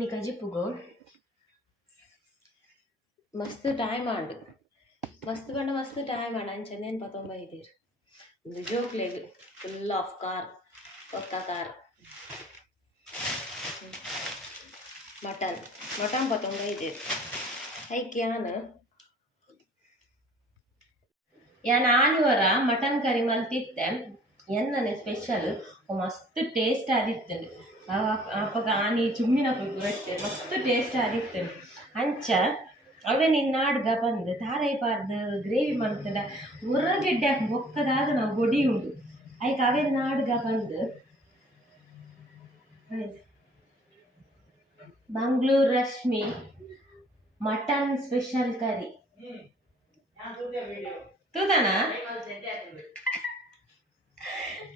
ಮೀನು ಕಜಿಪ್ಪುಗು ಮಸ್ತ್ time and ಮಸ್ತ್ ಬಂಡ ಮಸ್ತ್ ಟೈಮ್ ಆಂಡ್ ಅಂಚನೆ ಇದ್ದೀರಿ. ಒಂದು ಜೋಕ್ಲೆಗ್ ಫುಲ್ ಆಫ್ ಕಾರ್ ಕೊತ್ತ ಕಾರ್ ಮಟನ್. ಮಟನ್ ಪತ್ತೊಂಬೈದೀರು ಐಕೆ ನಾನು ಆನಿವರ ಮಟನ್ ಕರಿ ಮಲ್ತಿತ್ತೆ ಎನ್ನನೆ ಸ್ಪೆಷಲ್ ಮಸ್ತ್ ಟೇಸ್ಟ್ ಆದಿತ್ತು ಅಪ್ಪಗ ಆನಿ ಚುಮ್ಮಿನ ಬಟ್ಟೆ ಮಸ್ತ್ ಟೇಸ್ಟ್ ಆಗಿತ್ತು. ಅಂಚ ಅವೇ ನಿನ್ನಾಡ್ಗ ಬಂದು ತಾರೈ ಪಾರ್ದ ಗ್ರೇವಿ ಮಾಡ್ತದ ಉರಗೆಡ್ಡೆ ಹಾಕಿ ಬೊಕ್ಕದಾದ ನಾವು ಬೊಡಿ ಉಂಡು. ಆಯ್ಕೆ ಅವೇ ನಾಡ್ಗ ಬಂದು. Mangalore Rashmi mutton special curry. ತೂದನ?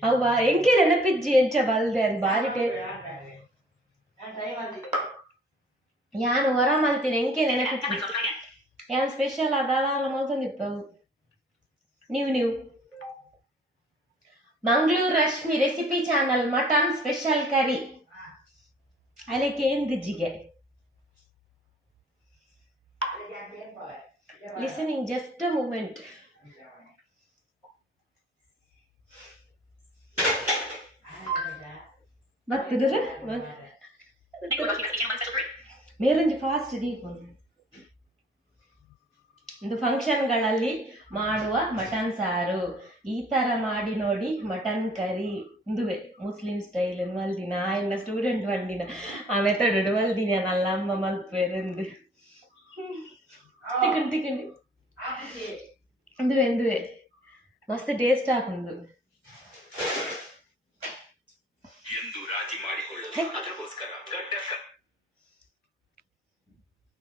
ಅವ್ವ, ಎಂಕೆ ನೆನಪಿಜ್ಜಿ ಎಂಚ ಬಲ್ದೆ? ಅದು ಬಾರಿ ಟೇ ಯಾನು ಹೊರ ಮಲ್ತೀನಿ ಎಂಕೆ ನೆನಪಿಜ್ಜಿ ಯಾನ್ ಸ್ಪೆಷಲ್ ಅದಾಲ ಮಲ್ತೊಂದಿಪ್ಪವು ನೀವು ನೀವು. Mangaluru Rashmi recipe channel mutton special curry ಅದಕ್ಕೆ ಏನ್ ಗಜ್ಜಿಗೆ? ಲಿಸನಿಂಗ್ ಜಸ್ಟ್ ಅ ಮೂಮೆಂಟ್ ಬರ್ತಿದ್ರೆ ಮೇಲೊಂದು ಫಾಸ್ಟ್ ದೀಪೊಂದು ಒಂದು ಫಂಕ್ಷನ್ಗಳಲ್ಲಿ ಮಾಡುವ ಮಟನ್ ಸಾರು. ಈ ಥರ ಮಾಡಿ ನೋಡಿ ಮಟನ್ ಕರಿ. ಇಂದುವೆ ಮುಸ್ಲಿಂ ಸ್ಟೈಲ್ ಮಲ್ದಿನ ಆಯನ್ನ ಸ್ಟೂಡೆಂಟ್ ಬಂದಿನ ಆ ಮೆಥಡ್ ಮಲ್ದಿನ ನಲ್ಲ ಅಮ್ಮ ಮಲ್ಪೇರೆಂದು ತಿಕ್ಕಂಡು ತಿಕ್ಕಂಡು. ಇಂದುವೆ ಇಂದುವೆ. ಮಸ್ತ್ ಟೇಸ್ಟ್ ಹಾಕುಂದು ಅದಕ್ಕೋಸ್ಕರ ಗಡ್ಡ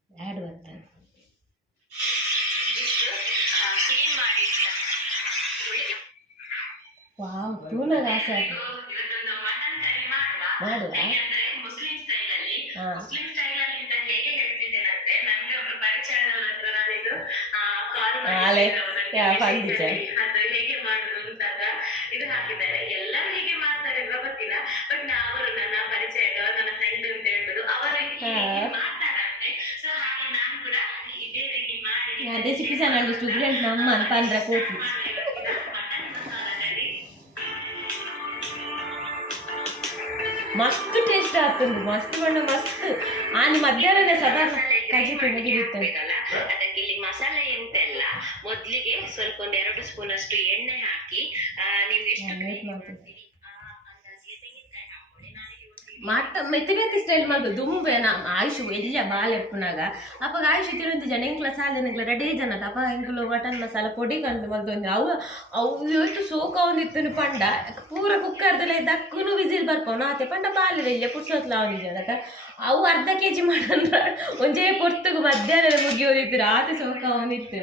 ಆ್ಯಡ್ ಬರ್ತಾನೆ ವಾವ್ ತೂನಗ ಆಸೆ ಅಲ್ಲಿ ಹಾ. ಸ್ಟೈಲ್ ಅಲ್ಲಿ ಅಂತ ಅದೇ ಸಿಕ್ಕಿ ಚಾನಲ್ ಸ್ಟೂಡೆಂಟ್ ನಮ್ಮ ಅಂತ ಅಂದ್ರೆ ಕೂತು. ಮಸ್ತ್ ಟೇಸ್ಟ್ ಆಗ್ತುಂಡು ಮಸ್ತ್ ಬಣ್ಣ ಮಸ್ತ್. ಆನಿ ಮಧ್ಯಾಹ್ನನೇ ಸಾಧಾರಣ ಸದಾ ಕಾಜಿ ಬೇಕಲ್ಲ ಅದಕ್ಕೆ ಇಲ್ಲಿ ಮಸಾಲೆ ಎಂತೆಲ್ಲ ಮೊದ್ಲಿಗೆ ಸ್ವಲ್ಪ ಒಂದ್ ಎರಡು ಸ್ಪೂನ್ ಅಷ್ಟು ಎಣ್ಣೆ ಹಾಕಿ ಆ, ನೀವು ಎಷ್ಟು ಮೆತ್ತ ಮೆತ್ತ ಸ್ಟೈಲ್ ಮಾಡ್ಬೋದು ದುಂಬೆ ಆಯುಷು ಎಲ್ಲ ಬಾಲ್ ಎಪ್ಪನಾಗ ಅಪ್ಪಾಗ ಆಯುಷು ತಿರುವಂತ ಜನ ಎಂಕ್ಲ ಜನ ರೆಡಿ ಜನ ಅಪ್ಪ ಎಂಕ್ಲು ಮಟನ್ ಮಸಾಲ ಪೊಡಿ ಕಂಡು ಬಂದು ಅವು ಅವು ಸೋಕ ಒಂದಿತ್ತು ಪಂಡ. ಪೂರ ಕುಕ್ಕರ್ದಲ್ಲ ದಕ್ಕುನು ವಿಸಿಲ್ ಬರ್ಪವನು ಆತೆ ಪಂಡ ಬಾಲ್ ಇಲ್ಲ ಪುರ್ಸೋತ್ಲ ಅವನಿಗೆ ಅದಕ್ಕ ಅವು ಅರ್ಧ ಕೆ ಜಿ ಮಾಡಂದ್ರ ಒಂಜೇ ಪೊರ್ತುಗು ಮಧ್ಯಾಹ್ನ ಮುಗಿಯೋದಿತ್ತು ಆತೆ ಸೋಕ ಅವನಿತ್ತು.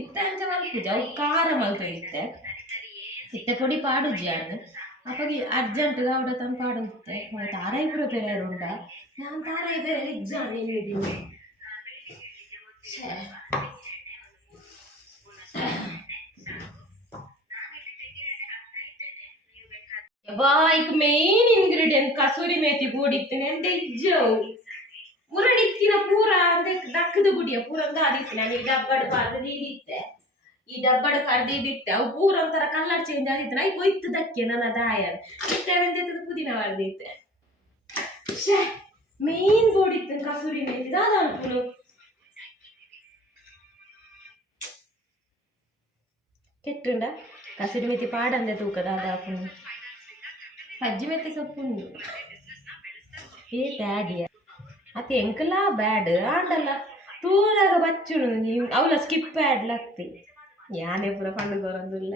ಇತ್ತೆ ಅಂತ ಮಲ್ಪುಜ ಅವು ಖಾರ ಮಲ್ತೊಯ್ತೆ ಇತ್ತೆ. ಪೊಡಿ ಪಾಡುಜಿ ಅನ್ನು ಅಪ್ಪಗೆ ಅರ್ಜೆಂಟ್ ಅವಡ ತಮ್ಮ ಪಾಡುತ್ತೆ ತಾರಾಯಿ ಪುರ ಬೇರೆ ಉಂಡ ನಾನು ತಾರಾಯಿ ಬೇರೆ ಎಕ್ಸಾಮ್ ಎಲ್ಲಿದ್ದೀನಿ ಬಾಯ್ಕ್ ಮೇನ್ ಇಂಗ್ರೀಡಿಯಂಟ್ ಕಸೂರಿ ಮೇಥಿ ಬೂಡಿತ್ತು ನೆಂಟೆ ಇಜ್ಜವು ಮುರಡಿತ್ತಿನ ಪೂರ ಅಂದ್ರೆ ದಕ್ಕದ ಗುಡಿಯ ಪೂರ ಅಂತ ಆದಿತ್ತು ನಾನು ಈ ಡಬ್ಬಡ್ ಪಾರ್ದು ನೀಡಿತ್ತೆ ಈ ಡಬ್ಬಡ ಕಡ್ಡಿ ಬಿಟ್ಟೆ ಅವು ಪೂರ ಒಂಥರ ಕಲರ್ ಚೇಂಜ್ ಆದಿತ್ತು. ನಾಯಿ ಕೊಯ್ತು ದಕ್ಕೆ ನನ್ನ ದಾಯ ಇತ್ತೆ ಬಂದಿತ್ತು ಪುದೀನ ಬರ್ದಿತ್ತೆ ಶೇ ಮೇನ್ ಬೋಡಿತ್ತು ಕಸೂರಿ ಮೇಥಿ ದಾದ ಕೆಟ್ಟುಂಡ? ಕಸೂರಿ ಮೇತಿ ಪಾಡಂದೆ ತೂಕ ದಾದ ಹಾಪುನು ಪಜ್ಜಿ ಮೆತ್ತೆ ಸೊಪ್ಪುಂಡು. ಏ ಡ್ಯಾಡಿಯ ಅತಿ ಎಂಕಲ ಬ್ಯಾಡ್. ಆಂಡಲ್ಲ ತೂರಾಗ ಬಚ್ಚುಡು ನೀವು ಅವಳ ಸ್ಕಿಪ್ ಆಡ್ಲಾಗ್ತಿ ಯಾನೇ ಪೂರ ಪಂಡುಗೋರಂದುಲ್ಲ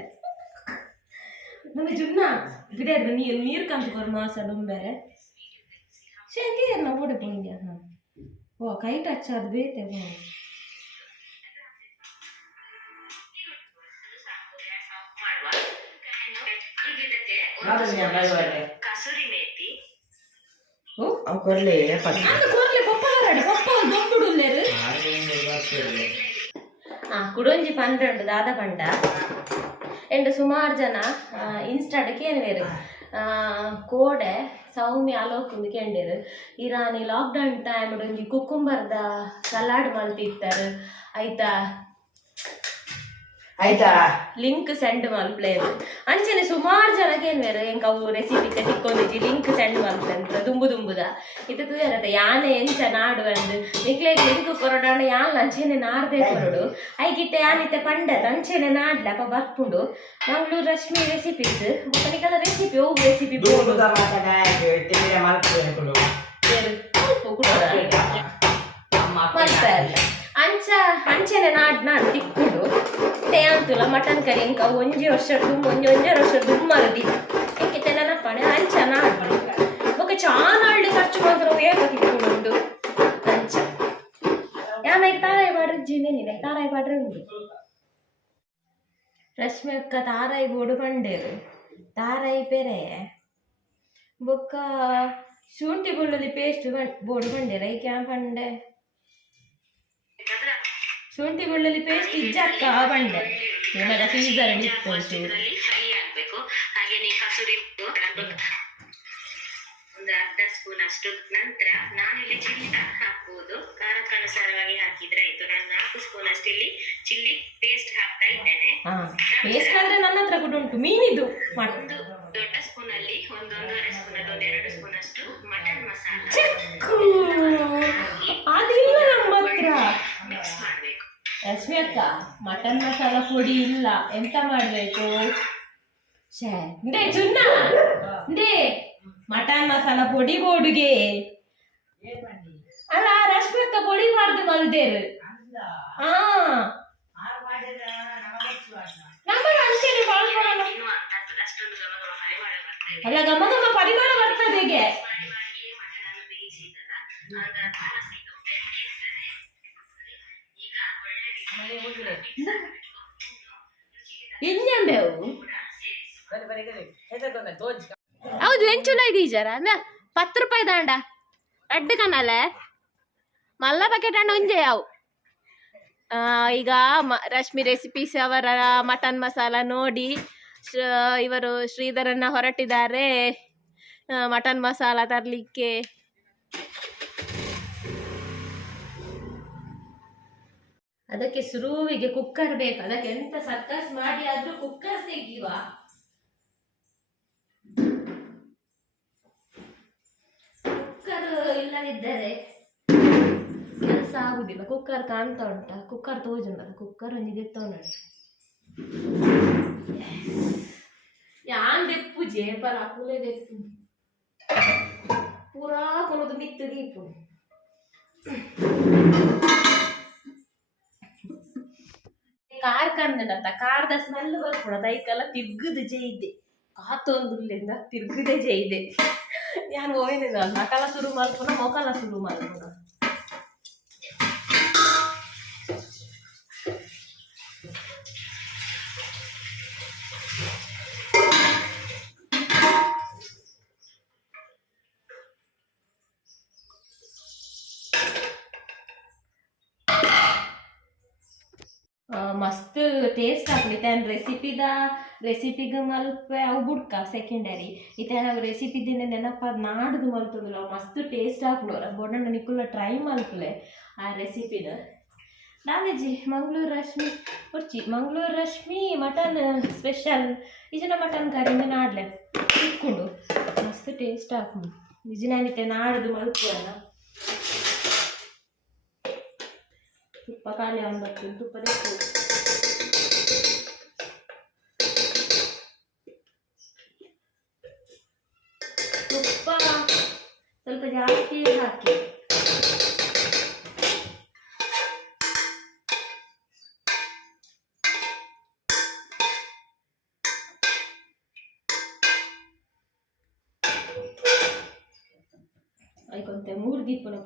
ನಮ್ಮ ಜುನ್ನ ಬಿಡಾಡ್ದು ನೀರು ನೀರು ಕಂತು ಕೊರ ಮಾಸ ಡುಂಬೇರೆ ಶೇಂಗೆ ನಾವು ಓಡಿ ಪುಂಗ್ಯ ಹಾಂ ಓ ಕೈ ಟಚ್ ಅದು ಬೇತೆ ಹ್ಞೂ ಮಾಡುವ ಈಗ ಇದಕ್ಕೆ ನಾಳೆ ಒಂದು ನಾನು ಸ್ಪೂನ್ ಬರುವೆ. ಕಸೂರಿ ಮೇಥಿ ಓ ಅವು ಕೊರ್ಲೆ ಪಟ್ಟಿ ನಾನು ಕೊರ್ಲೆ ಪಪ್ಪ ಬರಡು ಪಪ್ಪ ದೊಡ್ಡುಡುಲ್ಲೇರು ಆ ಕುಡೊಂಜಿ ಪನ್ನೆರಡು ದಾದ ಪಂಡ. ಎಂಡ್ ಸುಮಾರು ಜನ ಇನ್ಸ್ಟಾಡ್ ಕೇನುವೆರು ಕೋಡೆ ಸೌಮ್ಯ ಆಲೋಕುಂದು ಕೆಂಡೇರು ಇರಾನಿ ಲಾಕ್ಡೌನ್ ಟೈಮ್ ಒಂಜಿ ಕುಕ್ಕುಂಬರ್ದ ಸಲಾಡ್ ಮಲ್ತಿತ್ತಾರೆ ಆಯ್ತಾ? ಆಯ್ತಾ? ಲಿಂಕ್ ಸೆಂಡ್ ಮಲ್ಪ್ಲೇರು ಅಂಚನೆ ಸುಮಾರು ಜನಕ್ಕೆ ಏನ್ವೇರು ಎಂಕ ಅವು ರೆಸಿಪಿ ತಿಕ್ಕೊಂಡಿಜಿ ಲಿಂಕ್ ಸೆಂಡ್ ಮಲ್ಪಂತ ದುಂಬು ದುಂಬುದ? ಇದಕ್ಕೆ ಏನತ್ತ ಯಾನೆ ಎಂಚ ನಾಡು ಅಂದು? ನಿಕ್ಲೇ ಲಿಂಕ್ ಕೊರಡಾಣ ಯಾನ್ ಅಂಚೆನೆ ನಾಡ್ದೆ ಕೊರಡು? ಐಗಿಟ್ಟೆ ಯಾನಿತ್ತೆ ಪಂಡದ ಅಂಚೆನೆ ನಾಡ್ಲ? ಅಪ್ಪ ಬರ್ಪುಂಡು. ಮಂಗ್ಳೂರು ರಶ್ಮಿ ರೆಸಿಪೀಸ್ ನಿಕಲ ರೆಸಿಪಿ ಹೋಗು ರೆಸಿಪಿ ಮಲ್ಪಲ್ಲ ಅಂಚ ಅಂಚೆನೆ ನಾಡ್ನ ನಾಡ್ ತಿಕ್ಕುಡು ತೇಯಾಂತುಲ ಮಟನ್ ಕರಿ ಎಂಕ ಒಂಜಿ ವರ್ಷ ತುಂಬ ಒಂಜಿ ಒಂಜಿ ವರ್ಷ ಡುಮ್ಮರು ದಿ ಎಂಕೆ ತೆ ನೆನಪಣೆ ಅಂಚ ನಾಡ್ ಮಾಡಿಕ ಬೊಕ ಚಾನಾಳ್ಡು ಖರ್ಚು ಮಾತ್ರ ಏಕ ತಿಕ್ಕುಂಡು ಅಂಚ ಯಾಮೈಕ್ ತಾರಾಯಿ ಬಾಡ್ರೆ ಜೀನೆ ನೀನೆ ತಾರಾಯಿ ಬಾಡ್ರೆ ಉಂಡು ರಶ್ಮಿ ಅಕ್ಕ ತಾರಾಯಿ ಬೋಡು ಪಂಡೇರು ತಾರಾಯಿ ಪೆರೆ. ಬೊಕ್ಕ ಶುಂಠಿ ಬೆಳ್ಳುಳ್ಳಿ ಪೇಸ್ಟ್ ಬೋಡು ಪಂಡೇರ ಈ ಕ್ಯಾಂಪ್ ಪಂಡೆ ಶುಂಠಿ ಬೆಳ್ಳುಳ್ಳಿ ಪೇಸ್ಟ್ ಇಜ್ಜಕ್ಕ ಬಂಡೆ. ನಿಮಗೆ ಫೀಸರ್ ಇತ್ತು ಒಂಚೂರು ಇದರಲ್ಲಿ ಫ್ರೈ ಆಗ್ಬೇಕು. ಹಾಗೆ ನೀ ಕಸೂರಿ ಒಂದು ಅರ್ಧ ಸ್ಪೂನ್ ಅಷ್ಟು ನಂತರ ನಾನಿಲ್ಲಿ ಚಿಲ್ಲಿ ಹಾಕ್ಬೋದು. ಖಾರಕ್ಕನುಸಾರವಾಗಿ ಹಾಕಿದ್ರೆ ಆಯ್ತು. ನಾನು ನಾಲ್ಕು ಸ್ಪೂನ್ ಅಷ್ಟು ಇಲ್ಲಿ ಚಿಲ್ಲಿ ಪೇಸ್ಟ್ ಹಾಕ್ತಾ ಇದ್ದೇನೆ. ಪೇಸ್ಟ್ ಆದ್ರೆ ನನ್ನ ಹತ್ರ ಕೂಡ ಉಂಟು. ಮೀನಿದು ಒಂದು ದೊಡ್ಡ ಸ್ಪೂನ್ ಅಲ್ಲಿ ಒಂದೊಂದೂವರೆ ಸ್ಪೂನ್ ಅಲ್ಲಿ ಒಂದೆರಡು ಸ್ಪೂನ್ ಅಷ್ಟು ಮಟನ್ ಮಸಾಲ ಚಿಕ್ಕು ಅದಿಲ್ಲ ನಮ್ಮ ಹತ್ರ ಮಿಕ್ಸ್ ಮಾಡಬೇಕು ರಶ್ಮಿ ಅಕ್ಕ ಮಟನ್ ಮಸಾಲ ಪುಡಿ ಇಲ್ಲ ಎಂತ ಮಾಡಬೇಕು? ಚುನ್ನ ಮಟನ್ ಮಸಾಲ ಪುಡಿ ಬೋಡುಗೆ ಅಲ್ಲ ರಶ್ಮಿ ಅಕ್ಕ ಪುಡಿ ಮಾಡ್ದು ಮಲ್ದೇರು ಹಾ. ಗಮ ಅಲ್ಲ. ಗಮ್ಮ ಗಮ ಪರಿಮಳ ಬರ್ತದೆ ಹೀಗೆ ಹೌದು ಎಂಚುಲ ಇದೀಜಾರ ಪತ್ತು ರೂಪಾಯಿ ದಾಂಡ. ಅಡ್ಡ ಕನಲೆ ಮಲ್ಲ ಬಕೆಟ್ ಹಣ್ಣು ಒಂಜೆ ಯಾವು ಈಗ ರಶ್ಮಿ ರೆಸಿಪೀಸ್ ಅವರ ಮಟನ್ ಮಸಾಲ ನೋಡಿ ಇವರು ಶ್ರೀಧರನ್ನ ಹೊರಟಿದ್ದಾರೆ. ಮಟನ್ ಮಸಾಲ ತರಲಿಕ್ಕೆ. ಅದಕ್ಕೆ ಶುರುವಿಗೆ ಕುಕ್ಕರ್ ಬೇಕು. ಅದಕ್ಕೆ ಎಂತ ಸರ್ಕಸ್ ಮಾಡಿ ಆದ್ರೂ ಕುಕ್ಕರ್ ತೆಗೀವ ಕುಕ್ಕರ್ ಇಲ್ಲದಿದ್ದರೆ ಕೆಲಸ ಆಗುದಿಲ್ಲ. ಕುಕ್ಕರ್ ಕಾಣ್ತಾ ಉಂಟಾ. ಕುಕ್ಕರ್ ತೋಜುಂಟ ಕುಕ್ಕರ್ ಒಂಜಿ ದೆತ್ತೋಣ ಯಾನ್ ದೆಪ್ಪು? ಜೇಪರ ಕುಲೆ ದೆಪ್ಪು. ಪೂರಾ ಕೊನದು ಮಿತ್ತು ದೀಪು ಕಾರ್ ಕಂದನಂತ, ಕಾರ್ದ ಸ್ಮೆಲ್ ಬರ್ಕೊಡ ದೈಕೆಲ್ಲ ತಿರ್ಗುದು ಜೈದೆ ಕಾತೊಂದುಲ್ಲಿಂದ ತಿರ್ಗುದೆ ಜೈದೆ ನಾನು ಹೋಯ್ನಿದ ನಕಲ ಶುರು ಮಾಡ್ಕೊಂಡ ಮೊಕಲ ಶುರು ಮಾಡ್ಕೊಣ ಮಸ್ತ್ ಟೇಸ್ಟ್ ಆಗ್ಲಿತ್ತೆ ಆ್ಯಂಡ್ ರೆಸಿಪಿದ ರೆಸಿಪಿಗೆ ಮಲ್ಪೆ, ಅವು ಬುಡ್ಕ ಸೆಕೆಂಡರಿ ಇತ್ತೆ ನಾವು ರೆಸಿಪಿದಿನ ನೆನಪಾದ ನಾಡ್ದು ಮಲ್ತದಲ್ಲ ಮಸ್ತ್ ಟೇಸ್ಟ್ ಹಾಕ್ನೋರ ಬೋಡಣ್ಣ ನಿಕ್ಕುಲ್ಲ ಟ್ರೈ ಮಲ್ಪಲೆ ಆ ರೆಸಿಪಿದ ನಾನೇಜಿ ಮಂಗಳೂರು ರಶ್ಮಿ, ಉರ್ಚಿ, ಮಂಗಳೂರು ರಶ್ಮಿ ಮಟನ್ ಸ್ಪೆಷಲ್ ಇಜನ ಮಟನ್ ಕರಿಯಿಂದ ನಾಡ್ಲೆ. ಇಟ್ಕೊಂಡು ಮಸ್ತ್ ಟೇಸ್ಟ್ ಹಾಕು ಇಜಿನಾನಿತ್ತೆ ನಾಡ್ದು ಮಲ್ಪುವಲ್ಲ ತುಪ್ಪ ಖಾಲಿ ಒಂಬತ್ತು ತುಪ್ಪ ಜಾಸ್ತಿ ಹಾಕಿ ಐಕೊಂತೆ ಮೂರು ದೀಪನ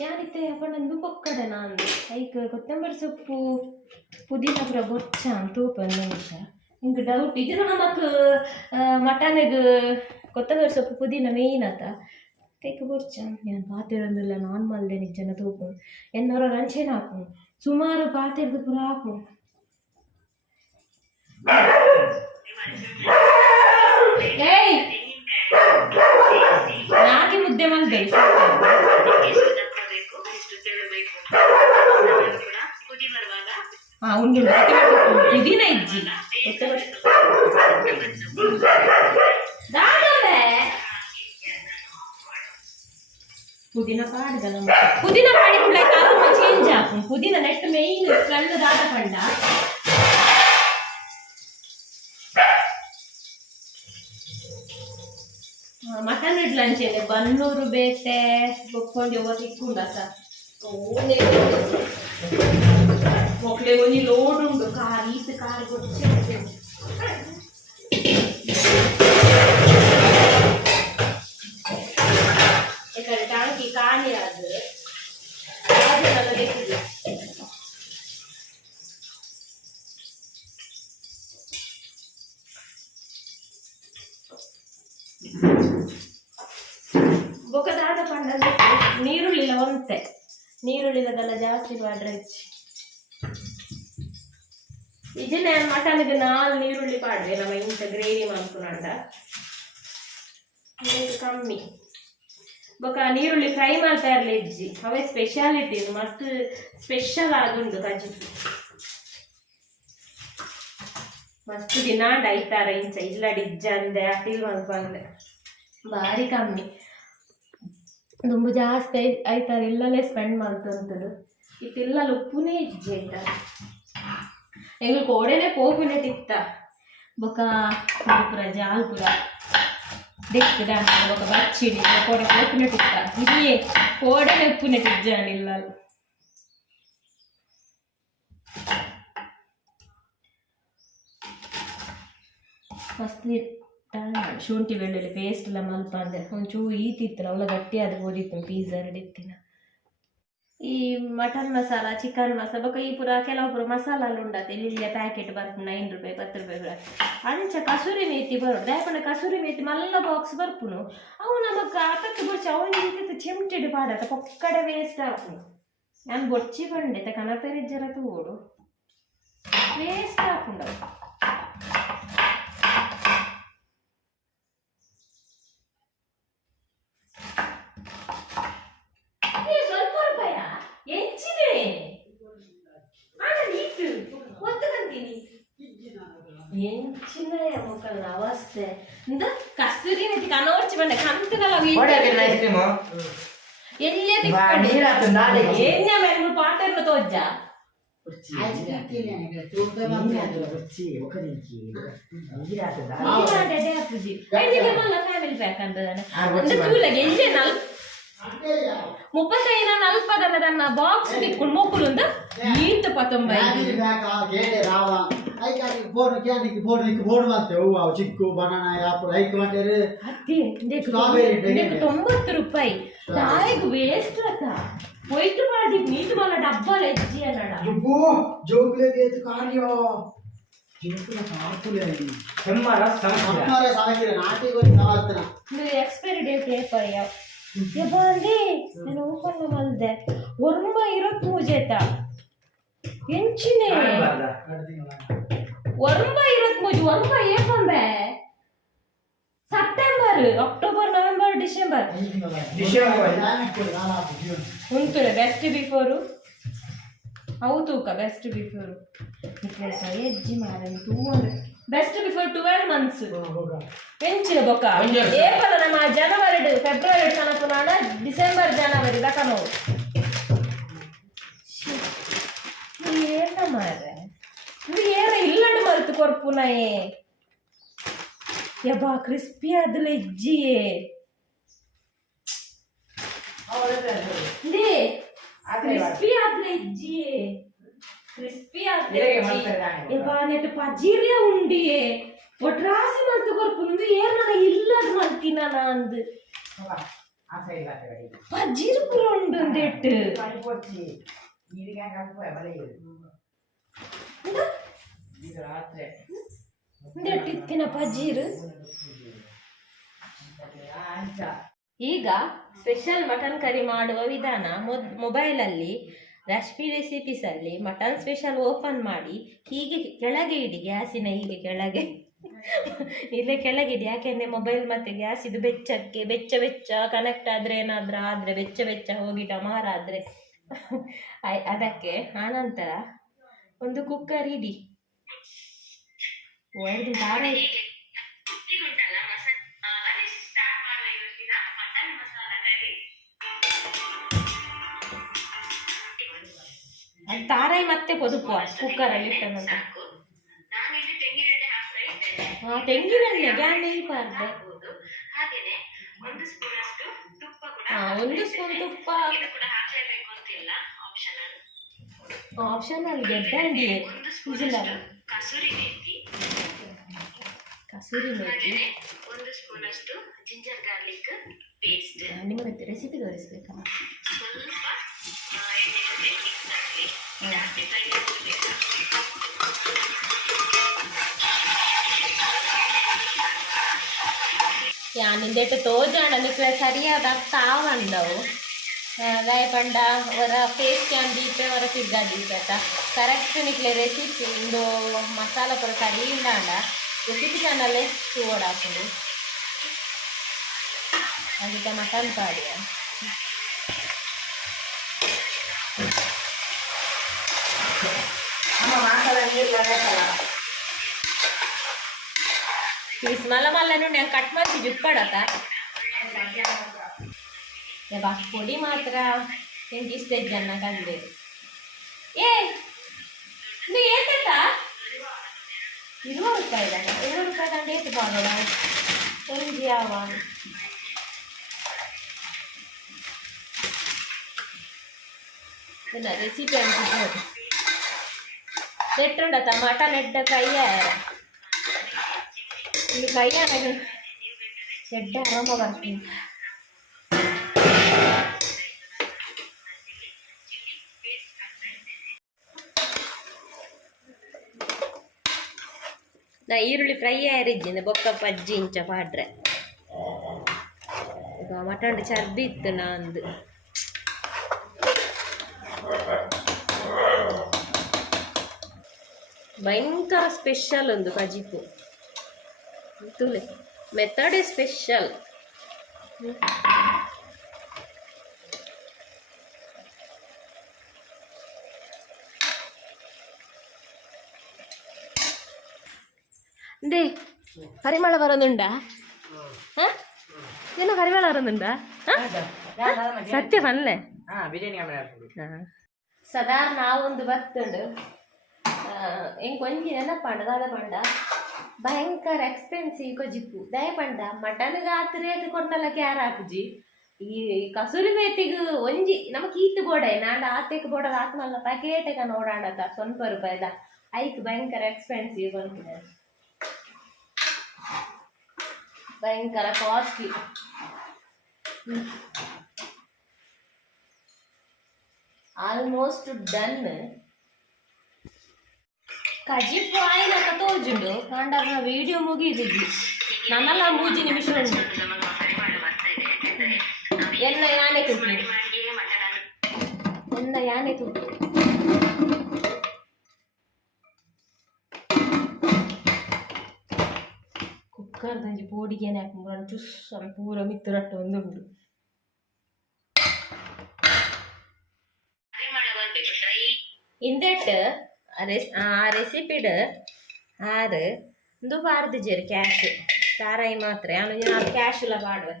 ಯಾರಿತ್ತೆ ಅಪ್ಪಣ್ಣಂದು ಪೊಕ್ಕಡೆ ನಾನು ಐಕ್ ಕೊತ್ತಂಬರಿ ಸೊಪ್ಪು, ಪುದೀನ ಪುರ ಬೊಚ್ಚ ತೂಪನ್ ನಿಮಿಷ ಹಿಂಗೆ ಡೌಟ್ ಇದು ನಮಕ್ ಮಟನಿಗೆ ಕೊತ್ತಂಬರಿ ಸೊಪ್ಪು ಪುದೀನ ಮೇಯ್ನ್ ಆತ ಕೈಗೆ ಬರ್ಚ ನಾನು ಪಾತೆರೊಂದಿಲ್ಲ ನಾನ್ ಮಲ್ದೆ ನಿಜನ ತೂಪು ಎನ್ನವರ ರಂಚೇನ ಹಾಕು ಸುಮಾರು ಪಾತೆರ್ದು ಪುರ ಹಾಕು ನಾಗೆ ಮುದ್ದೆ ಮಲ್ದೆ ಹಾ ಉಂಡು ಪುದೀನ ಇಜ್ಜಿ ಗೊತ್ತೇ ಪುದೀನ ಪಾಡ್ದ ನಮ್ಮ ಪುದೀನ ಪಾಡಿ ಕೂಡ ಕಾರಣ ಚೇಂಜ್ ಆಪುಂಡು ಪುದೀನ ನೆಟ್ ಮೇಯ್ನ್ ಸ್ಮೆಲ್ ದಾದ ಪಂಡ ಮಟನ್ ಇಡ್ಲಂಚೇನೆ ಬನ್ನೂರು ಬೇತೆ ಬೊಕ್ಕೊಂಡು ಹೋಗೋದು ಇಕ್ಕುಂಡ ಸ ಮೊಕ್ಲೆ ಒಂಜಿ ಲೋಡ್ ಉಂಡು ಕಾರ್ ಈತ ಕಾರ್ ಕೊಚ್ಚಿ ನೀರುಳ್ಳಿಲದೆಲ್ಲ ಜಾಸ್ತಿ ಮಾಡ್ರೆ. ಇದನ್ನೇ ಮಟನ್ಗೆ ನಾಲ್ ನೀರುಳ್ಳಿ ಪಾಡ್ವೆ, ನಮ್ಮ ಇಂಥ ಗ್ರೇವಿ ಮಾಡ್ಕೊಂಡ ಕಮ್ಮಿ. ಬೊಕ ನೀರುಳ್ಳಿ ಫ್ರೈ ಮಾಡ್ತಾ ಇರಲಿ ಇಜ್ಜಿ. ಅವೇ ಸ್ಪೆಷಾಲಿಟಿ ಮಸ್ತ್ ಸ್ಪೆಷಲ್ ಆಗುಂಡು ಕಜಿ ಮಸ್ತ್ ದಿನ ಡೈತಾರ ಇಂಚ ಇಲ್ಲ ಡಿಜ್ಜ ಅಂದೆ ಅಟಿಲ್ ಮಲ್ಪಂದೆ ಭಾರಿ ಕಮ್ಮಿ. ತುಂಬ ಜಾಸ್ತಿ ಐ- ಇಲ್ಲಲ್ಲೇ ಇಲ್ಲಲೇ ಸ್ಪೆಂಡ್ ಮಾಡ್ತಂತದು. ಇತ್ತಿಲ್ಲ ಉಪ್ಪುನೇ ಇಜ್ಜಿ ಆಯ್ತಾ? ಎಂಗ್ಳು ಕೋಡೆನೆ ಪೋಪುನೆ ತಿತ್ತ ಬೊಕ ಪುರ ದಿಕ್ಕು ದಾಂಡ ಬೊಕ ಬಚ್ಚಿಡಿ ಕೋಡೆ ಪೋಪುನೆ ತಿತ್ತ ಹಿರಿಯೇ ಕೋಡೆನೆ ಉಪ್ಪುನೆ ತಿಜ್ಜಾನಿಲ್ಲ ಮಸ್ತ್ ಶುಂಠಿ ಬೆಳ್ಳುಳ್ಳಿ ಪೇಸ್ಟ್ ಎಲ್ಲ ಮಲ್ಪ ಅಂದ್ರೆ ಒಂಚೂರು ಈತಿತ್ತಲ್ಲ ಅವಳ ಗಟ್ಟಿಯಾದ ಓದಿತ್ತು ಪೀಝಾ ರೆಡಿತ್ತಿನ ಈ ಮಟನ್ ಮಸಾಲ ಚಿಕನ್ ಮಸಾಲ ಬೊಕ ಈ ಪುರ ಕೆಲವು ಪುರ ಮಸಾಲ ಉಂಡತ್ತೆ ಇಲ್ಲಿಯ ಪ್ಯಾಕೆಟ್ ಬರ್ಪುಂಡು ನೈನ್ ರೂಪಾಯಿ ಪತ್ತು ರೂಪಾಯಿ ಕೂಡ ಅಂಚ ಕಸೂರಿ ಮೇತಿ ಬರೋಡು ದಯಪಂಡ ಕಸೂರಿ ಮೇತಿ ಮಲ್ಲ ಬಾಕ್ಸ್ ಬರ್ಪುನು ಅವು ನಮಕ್ ಆತಕ್ಕೆ ಬೊಚ್ಚ ಅವನಿಗೆ ಚಿಮ್ಟಿಡ್ ಪಾಡತ್ತ ಪೊಕ್ಕಡೆ ವೇಸ್ಟ್ ಆಪುನು ನಾನು ಬೊಚ್ಚಿ ಬಂಡೆ ತ ಕನಪೆರಿಜ್ಜರ ತೂಡು ವೇಸ್ಟ್ ಆಪುಂಡು ఏం చిన్న మొక్కలు అవస్తే ఇంత కస్తూరి నీకు కనవచ్చుమండి కంతులవి ఎల్లేది ఏం చేయాలి నువ్వు పాటలు తోజా ఫ్యామిలీ ప్యాక్ అంటే ఎల్లే నలుపు ಪ್ಯಾಕ್ ಅಂತ ಆ, ಬೊಚ್ಚಿ ಬಾ. ತೂಲಗೆ ಎಲ್ಲೇ ನಲ್ ಮುಪ್ಪತ್ತೈನ ನಲ್ಪದನ ತನ್ನ ಬಾಕ್ಸ್ ತಿಕ್ಕೊಂಡು ಮೂಕುಲು ಈತ ಪತ್ತೊಂಬೈ ಚಿಕ್ಕು ಬನಾನಾ ಆಪಲ್ ಐಕ್ ಮಾಡ್ಯಾರ ಅದೇ ಇದಕ್ಕೆ Strawberry ಇದಕ್ಕೆ ತೆಗೆದೆ. ತೊಂಬತ್ತು ರೂಪಾಯಿ ತಾಯಿಗೆ ವೇಸ್ಟ್ ಅತ್ತ ಒಯ್ತು ಮಾಡಿ ನೀತು ಮಲ್ಲ ಡಬ್ಬಲ್ ಎಜ್ಜಿ ಅನ್ನಡ ಅಬ್ಬೋ ಜೋಕ್ಲೆ ಬೇತು ಕಾರ್ಯೋ ಜೋಕ್ಲೆ ಕಾರ್ಪುಲೆ ಹೆಮ್ಮರ ಸಮಸ್ಯೆ ಅಪ್ಪರೆ ಸಾಕಿರ ನಾಟಿ ಕೊಡಿ ಸವಾಲ್ತನ ಇದು ಎಕ್ಸ್ಪೈರಿ ಡೇಟ್ ಪೇಪರ್ ಯಪ್ಪ ನಾನು ಓಪನ್ ಮಲ್ದೆ ಒರ್ಮ ಪೂಜೆ ಮೂಜೇತ ಎಂಚಿನೇ ಒರ್ಮ ಇರೋತ್ ಪೂಜೆ ಒರ್ಮ ಏಪಂಬೆ ಸೆಪ್ಟೆಂಬರ್, ಅಕ್ಟೋಬರ್, ನವೆಂಬರ್, ಡಿಸೆಂಬರ್. ಕುಂತುರೆ ಬೆಸ್ಟ್ ಬಿಫೋರು ಹೌದು ತೂಕ ಬೆಸ್ಟ್ ಬಿಫೋರು ಎಜ್ಜಿ ಮಾರ two hundred best before twelve months ಎಂಚಿನ ಬೊಕ್ಕ ಏಪಲ ನಮ್ಮ ಜನವರಿ ಫೆಬ್ರವರಿ ತನಕ ನಾನ ಡಿಸೆಂಬರ್ ಜನವರಿ ದಕನೋ ಏನ ಮಾರೆ ಇದು ಏನ ಇಲ್ಲಣ್ಣ ಮರೆತು ಕೊರ್ಪುನಯೇ ಯಬ್ಬಾ ಕ್ರಿಸ್ಪಿ ಅದಲ್ಲ ಇಜ್ಜಿಯೇ ಕ್ರಿಸ್ಪಿ ಅದಲ್ಲ ಇಜ್ಜಿಯೇ ಕ್ರಿಸ್ಪಿ ನೆಟ್ಟು ಪಜೀರ್ಲ ಉಂಡಿಯೇ ಒಟ್ರಾಸಿ ಮಲ್ತು ಕೊರ್ಪುಂದು ಏನ ಇಲ್ಲದು ಮಲ್ತಿನ ಅಂದು ಪಜೀರ್ ಪುರ ಉಂಡು ಅಂದೆಟ್ಟು ಅಂದೆಟ್ಟು ಇತ್ತಿನ ಪಜೀರ್ ಈಗ ಸ್ಪೆಷಲ್ ಮಟನ್ ಕರಿ ಮಾಡುವ ವಿಧಾನ ಮೊದ್ ಮೊಬೈಲಲ್ಲಿ ರಶ್ಮಿ ರೆಸಿಪೀಸಲ್ಲಿ ಮಟನ್ ಸ್ಪೆಷಲ್ ಓಪನ್ ಮಾಡಿ ಹೀಗೆ ಕೆಳಗೆ ಇಡಿ ಗ್ಯಾಸಿನ ಹೀಗೆ ಕೆಳಗೆ. ಇಲ್ಲೇ ಇಡಿ, ಯಾಕೆಂದರೆ ಮೊಬೈಲ್ ಮತ್ತೆ ಗ್ಯಾಸ್ ಇದು ಬೆಚ್ಚಕ್ಕೆ ಬೆಚ್ಚ ಬೆಚ್ಚ ಕನೆಕ್ಟ್ ಆದರೆ ಏನಾದರೂ ಆದರೆ ಬೆಚ್ಚ ಬೆಚ್ಚ ಹೋಗಿ ಡಮಾರ ಆದರೆ. ಅದಕ್ಕೆ ಆನಂತರ ಒಂದು ಕುಕ್ಕರ್ ಇಡಿ. ಎರಡು ದಾರ ತಾರಾಯಿ ಮತ್ತೆ ಕೊದುಕುವ ಕುಕ್ಕರಲ್ಲಿ ಇಟ್ಟ ನಂತರ ಸಾಕು. ನಾನಿಲ್ಲಿ ತೆಂಗಿನೆಣ್ಣೆ ಗ್ಯಾನ್ ಇರಬಾರ್ದು ಒಂದು ಸ್ಪೂನ್ ತುಪ್ಪ. ಆಪ್ಷನಲ್ ಅಷ್ಟು ಕಸೂರಿ ಮೇಥಿ ಕಸೂರಿ ಮೇಥಿ ಒಂದು ಸ್ಪೂನ್ ಅಷ್ಟು ಜಿಂಜರ್ ಗಾರ್ಲಿಕ್ ಪೇಸ್ಟ್. ನಿಮಗೆ ರೆಸಿಪಿ ತೋರಿಸ್ಬೇಕಾ? ಯಾನಿಂದೆಟ್ಟು ತೋಜಾಣ ನಿಕ್ಲೆ ಸರಿಯಾದ ತಾವಂದವು ಗಾಯಪಂಡ ಅವರ ಫೇಸ್ ಕ್ಯಾನ್ ದೀಪೆ ಅವರ ಫಿಗ್ಗ ದೀಪೆತ ಕರೆಕ್ಟ್ ನಿಕ್ಲೆ ರೆಸಿಪಿ ಇಂದು ಮಸಾಲ ಪುರ ಸರಿ ಇಲ್ಲಾಂಡ ರೆಸಿಪಿ ಚಾನಲ್ಲೇ ಚೂಡಾಕುದು ಅದಕ್ಕೆ ಮಟನ್ ಪಾಡಿಯ ಅಮ್ಮ ಮಾಸಲ ನೀರು ಬೇಕಲ್ಲ ಪೀಸ್ ಮಲ್ಲ ಮಲ್ಲ ನೋಡಿ ಹಂಗೆ ಕಟ್ ಮಾಡಿ ಜುಪ್ಪಡತ ಬಾ ಪೊಡಿ ಮಾತ್ರ ಎಂಟು ಇಷ್ಟ ಜನ ಕಂಡೇರು ಏ ನೀ ಏತಕ್ಕ ಇರುವೂರು ರೂಪಾಯಿ ಇದ್ದಾನೆ ಇರುವೂರು ರೂಪಾಯಿ ಕಂಡು ಏತು ಬಾಗೋಣ ಒಂದು ಯಾವ ಇಲ್ಲ ರೆಸಿಪಿ ಅಂತಿದ್ದು ನೆಟ್ಟುಂಡತ ಮಟನ್ ಎಡ್ಡ ಕೈಯ ಇಲ್ಲಿ ಕೈಯ ಎಡ್ಡ ಆರಾಮ ಬರ್ತೀನಿ ನಾ ಈರುಳ್ಳಿ ಫ್ರೈ ಆರಿದ್ದೀನಿ ಬೊಕ್ಕ ಪಜ್ಜಿ ಇಂಚ ಪಾಡ್ರೆ. ಈಗ ಮಟನ್ ಚರ್ಬಿ ಇತ್ತು ನಂದು. ಭಯಂಕರ ಸ್ಪೆಷಲ್ ಒಂದು ಕಜಿಪು. ತುಲೆ. ಇಸ್ ಸ್ಪೆಷಲ್ ದೇ ಪರಿಮಳ ಬರೋದುಂಡಾ? ಹ? ಏನು ಪರಿಮಳ ಹ? ಸತ್ಯ ಬನ್ಲೆ ಹಾ. ಬಿರಿಯಾನಿ ಆಮೇಲೆ ಹಾಕ್ಬಿಡು ಸಾಧಾರಣ ನಾವೊಂದು ಭಯಂಕರ ಎಕ್ಸ್ಪೆನ್ಸಿವ್ ಕೊಜಿಪ್ಪು ಪಂಡ ಮಟನ್ಗೆ ಆತ ರೇಟ್ ಕೊಟ್ಟಲ್ಲ ಕ್ಯಾರ ಹಾಕುಜಿ ಈ ಕಸೂರಿ ಮೇತಿಗೆ ಒಂಜಿ ನಮಕ್ ಈತ್ ಬೋಡೆ ನಾಂಡ ಆತೆಕ್ ಬೋಡ ಆತ್ಮಲ್ಲ ಪ್ಯಾಕೇಟಗ ನೋಡಾಂಡತ ಸ್ವಲ್ಪ ರೂಪಾಯಿದ. ಐಕ್ ಭಯಂಕರ ಎಕ್ಸ್ಪೆನ್ಸಿವ್ ಬಂದಿದೆ ಭಯಂಕರ ಕಾಸ್ಟ್ಲಿ ಆಲ್ಮೋಸ್ಟ್ ಡನ್ ಕಜಿಪ್ಪು ಆಯ್ಲಕ್ಕ ತೋಜುಂಡು ಕಾಂಡಾಗ ವಿಡಿಯೋ ಮುಗಿದಿದ್ದಿ ನನ್ನಲ್ಲ ಮೂಜಿ ನಿಮಿಷ ಉಂಟು ನಮಗೆ ಪರಿಮಾಣ ಬರ್ತಾ ಇದೆ ಯಾಕಂದ್ರೆ ನಾವು ಎನ್ನ ಯಾನೆ ತುಪ್ಪು ಮಾಡಿ ಮಾಡಿಯೇ ಮಟನ್ ಅನ್ನು ಎನ್ನ ಯಾನೆ ತುಪ್ಪು ಕುಕ್ಕರ್ ದಂಜಿ ಪೋಡಿಗೆನೆ ಹಾಕೊಂಡು ಚುಸ್ ಅಂತ ಪೂರ ಮಿತ್ತರಟ್ಟು ಒಂದುಂಟು ಪರಿಮಾಣ അരസിപ്പിട് ആറ് എന്തു പാർത്തിച്ചൊരു ക്യാഷ് സാറായി മാത്രമേ. ആണ്? ഞാൻ ക്യാഷുള്ള പാടുവേ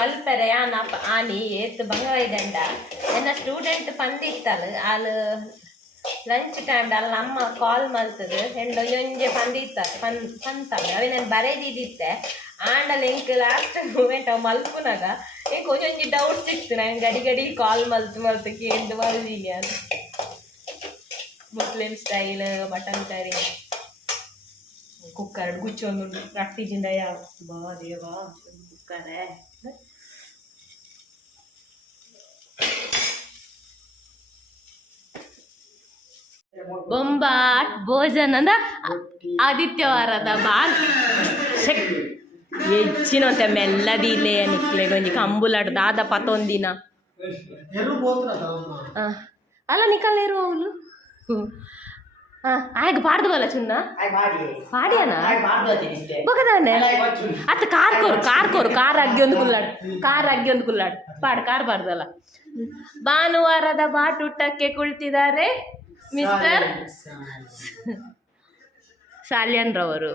ಮಲ್ಪರೆ ಆನ ಆನಿ ಏತ್ ಬಂಗವೈದಂಡ ಎನ್ನ ಸ್ಟೂಡೆಂಟ್ ಪಂದಿತ್ತಲ್ ಆಲ್ ಲಂಚ್ ಟೈಮ್ ಅಲ್ಲ ಅಮ್ಮ ಕಾಲ್ ಮಲ್ತದು ಹೆಂಡು ಒಂಜೆ ಪಂದಿತ್ತ ಪನ್ ಪಂತಾಗ. ಅವೆ ನಾನು ಬರೆದಿದ್ದಿತ್ತೆ ಆಂಡಲ್ ಎಂಕ್ ಲಾಸ್ಟ್ ಮೂಮೆಂಟ್ ಅವ್ ಮಲ್ಪುನಾಗ ಎಂಕ್ ಒಂಜೊಂಜಿ ಡೌಟ್ ಸಿಕ್ತು ನಾನು ಗಡಿ ಗಡಿ ಕಾಲ್ ಮಲ್ತು ಮಲ್ತು ಕೇಂದು ಮಲ್ದಿನಿ ಅದು Muslim style mutton curry cooker ಗುಚ್ಚೊಂದು ರಟ್ಟಿಜಿಂದ ಯಾವ? ಬಾ ದೇವಾ ಕುಕ್ಕರೇ. ಬೊಂಬಾಟ್ ಭೋಜನದ ಆದಿತ್ಯವಾರದ ಬಾಲ್. ಶಕ್. ಹೆಚ್ಚಿನಂತೆ ಮೆಲ್ಲದಿಲೆ ನಿಕ್ಲೆ ಗೊಂಜಿ ಕಂಬುಲಡ್ ದಾದ ಪತೊಂದಿನ. ಅಲ್ಲ ನಿಕಲ್ಲೇರು ಅವಳು ಆಗ ಪಾಡ್ದು ಬಲ್ಲ ಚುನ್ನ? ಪಾಡಿಯನ ಬಗದಾನೆ. ಅತ್ತ ಕಾರ್ ಕೋರು ಕಾರ್ ಕೋರು ಕಾರ್ ಅಗ್ಗಿ ಒಂದು ಕುಲ್ಲಾಡ್. ಕಾರ್ ಅಗ್ಗಿ ಒಂದು ಕುಲ್ಲಾಡ್. ಪಾಡ್ ಕಾರ್ ಪಾಡ್ದಲ್ಲ ಭಾನುವಾರದ ಬಾಟುಟಕ್ಕೆ ಕುಳಿತಿದ್ದಾರೆ ಮಿಸ್ಟರ್ ಸಾಲ್ಯನ್ ರವರು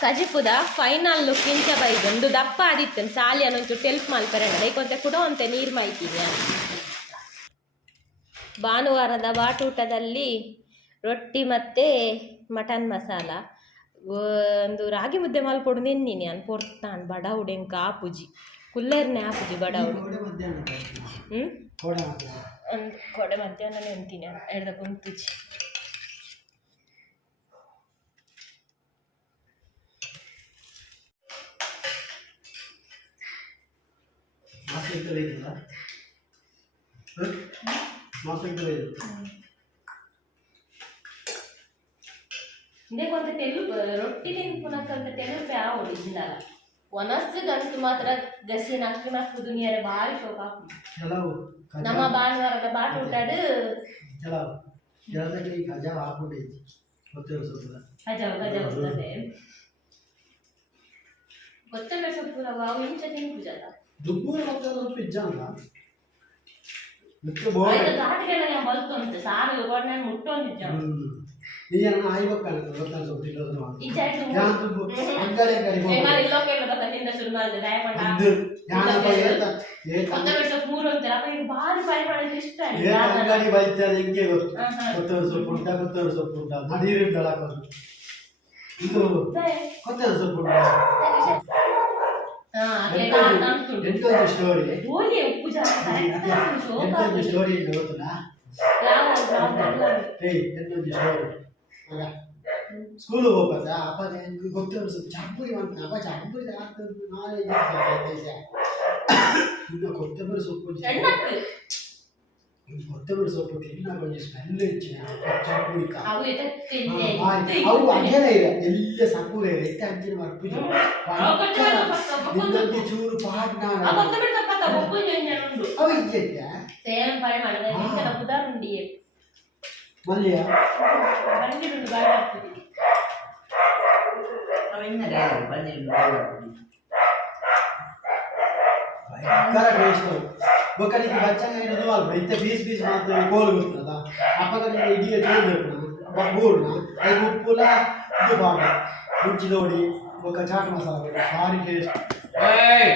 ಕಜಿಪುದ ಫೈನಲ್ ಲುಕ್ ಇಂಚ ಒಂದು ದಪ್ಪ ಆದಿತ್ತು ಸಾಲ್ಯನ್ ಒಂಚೂರು ಟೆಲ್ಪ್ ಮಾಲ್ಪರೆ ದೈಕೊಂತೆ ಕೂಡ ಅಂತೆ ನೀರು ಮಾಯ್ತೀನಿ ಭಾನುವಾರದ ಬಾಟೂಟದಲ್ಲಿ ರೊಟ್ಟಿ ಮತ್ತೆ ಮಟನ್ ಮಸಾಲ. ಒಂದು ರಾಗಿ ಮುದ್ದೆ ಮಲ್ಪೊಡು ನಿನ್ನೀನಿ ಅನ್ ಪೊರ್ತಾನ್. ಬಡ ಹುಡೆಂಕ ಆಪುಜಿ ಕುಲ್ಲೇರ್ನೆ ಆಪುಜಿ ಆ ಪೂಜಿ ಕೋಡೆ ಮಧ್ಯಾಹ್ನ ಹ್ಞೂ ಒಂದು ಕೊಡೆ ಮಧ್ಯಾಹ್ನ ನೆನ್ತೀನಿ ಎಡ್ದ ಕುಂತುಜಿ ಮಾಸ ಇರ್ತದೆ ಇದೆಯಲ್ಲ ಮಾಸ ಇರ್ತದೆ ಇದು ಇಂದೇ ಕೊಂತ ತೆಲುಗು ರೊಟ್ಟಿ ತಿನ್ಪುನಕ್ಕಂತ ತೆಲುಪೆ ಆ ಒಡಿಜಿನಲ್ಲ ಒನಸ್ಸು ಗಂಟು ಮಾತ್ರ ಗಸಿ ನಕ್ಕು ನಕ್ಕು ದುನಿಯಾರೆ ಭಾರಿ ಶೋಕ ಆಪುಜಿ. ಕೆಲವು ನಮ್ಮ ಭಾನುವಾರದ ಬಾಟೂಟಡು ಕೆಲವು ಕೆಲಸಕ್ಕೆ ಗಜ ಹಾಕ್ಬಿಟ್ಟಿದ್ವಿ ಗೊತ್ತಿರೋ ಸ್ವಲ್ಪ ಗಜವು ಗಜವು ಅದೇ ಗೊತ್ತಲ್ಲ ಸೊಪ್ಪು ಅವು ಇಂಚ ತಿನ್ಪುಜಲ್ಲ ದುಬ್ಬೂರ ಮಕ್ಕಳು ಒಂದು ಪಿಜ್ಜಾ ಅಲ್ಲ ಮಿಕ್ಕ ಬೋರ್ ಐದು ದಾಟಿಗೆಲ್ಲ ഞാൻ ಬಲ್ತೊಂತೆ ಸಾರು ಕೊಡ್ ನಾನು ಮುಟ್ಟೊಂದಿದ್ದ ನೀ ಅನ್ನ ಆಯ್ಬೇಕಲ್ಲ ಗೊತ್ತಲ್ಲ ಸ್ವಲ್ಪ ಇಲ್ಲೋದು ಇಜ್ಜಾಯ್ತು ಯಾನ್ ದುಬ್ಬು ಅಂಗಡಿ ಸೊಪ್ಪು ಬೈತಾರೆ ಹೆಂಗೆ. ಕೊತ್ತಂಬರಿ ಸೊಪ್ಪು ಉಂಟ ಕೊತ್ತಂಬರಿ ಸೊಪ್ಪು ಉಂಟ ನಡೀರಿದ್ದಲ್ಲ ಇದು ಕೊತ್ತಂಬರಿ ಸೊಪ್ಪು ಉಂಟ. ಎಂಟೊಂದು ಸ್ಟೋರಿ ಎಂಟೊಂದು ಸ್ಟೋರಿ ಗೊತ್ತಾ ಗೊತ್ತಲ್ಲ ಏಯ್ ಎಂಟೊಂದು ಸ್ಟೋರಿ ಸ್ಕೂಲ್ ಹೋಗ್ಬಾರ್ದ ಅಪ್ಪ ನಿನ್ಗೆ ಗೊತ್ತಿರೋ ಸ್ವಲ್ಪ ಚಾಪುರಿ ಮಾಡ್ತಾನೆ ಅಪ್ಪ ಚಾಪುರಿ ಆಗ್ತದೆ ನಾಲೆಜ್ ಇನ್ನು ಕೊತ್ತಂಬರಿ ಸೊಪ್ಪು ಸಣ್ಣಕ್ಕೆ ಕೊತ್ತಂಬರಿ ಸೊಪ್ಪು ತಿನ್ನ ಕೊಂಚ ಸ್ಮೆಲ್ ಇಚ್ಚಿನ ಚಾಪುರಿ ಕಾ ಅವು ಎದಕ್ಕೆ ಅವು ಅದೇನ ಇದೆ ಎಲ್ಲ ಸಂಪೂರ್ಣ ಇದೆ ಎತ್ತ ಅಂಚಿನ ಮರ್ಪುಜಿ ಅವು ಕೊತ್ತಂಬರಿ ಸೊಪ್ಪು ಬೊಕ್ಕೊಂದು- ನಿನ್ನಂತೆ ಚೂರು ಪಾಟ್ ಆ ನಾನು ಕೊತ್ತಂಬರಿ ಸೊಪ್ಪು ಬೊಕ್ಕು ಉಂಡು ಅವ ಇಜ್ಜೈತೆ ಸೇಮ್ ಫ್ರೈ ಮಾಡಿದ್ರೆ ಇಂಚನ ಉದಾರುಂಡಿಯೇ ಮಲ್ಯ ಬಂದಿರುಂಡು ಬಾಳ ಆಗ್ತದೆ ಅವಿನ್ನರೆ ಬಂದಿಲ್ಲ ಭಯಂಕರ ಟೇಸ್ಟ್ ಬೊಕ್ಕನಿಗೆ ಬಚ್ಚಂಗ ಇರೋದು ಅಲ್ಪ ಇಂಥ ಪೀಸ್ ಪೀಸ್ ಮಾತ್ರ ಕೋಲು ಗೊತ್ತದ ಅಪ್ಪಗ ಇಡಿಗೆ ತೋರ್ಬೇಕು ಬೂರ್ನ ಅದು ಉಪ್ಪುಲ ಇದು ಬಾಡ ಮುಂಚಿ ನೋಡಿ ಬೊಕ್ಕ ಚಾಟ್ ಮಸಾಲ ಭಾರಿ ಟೇಸ್ಟ್ ಏಯ್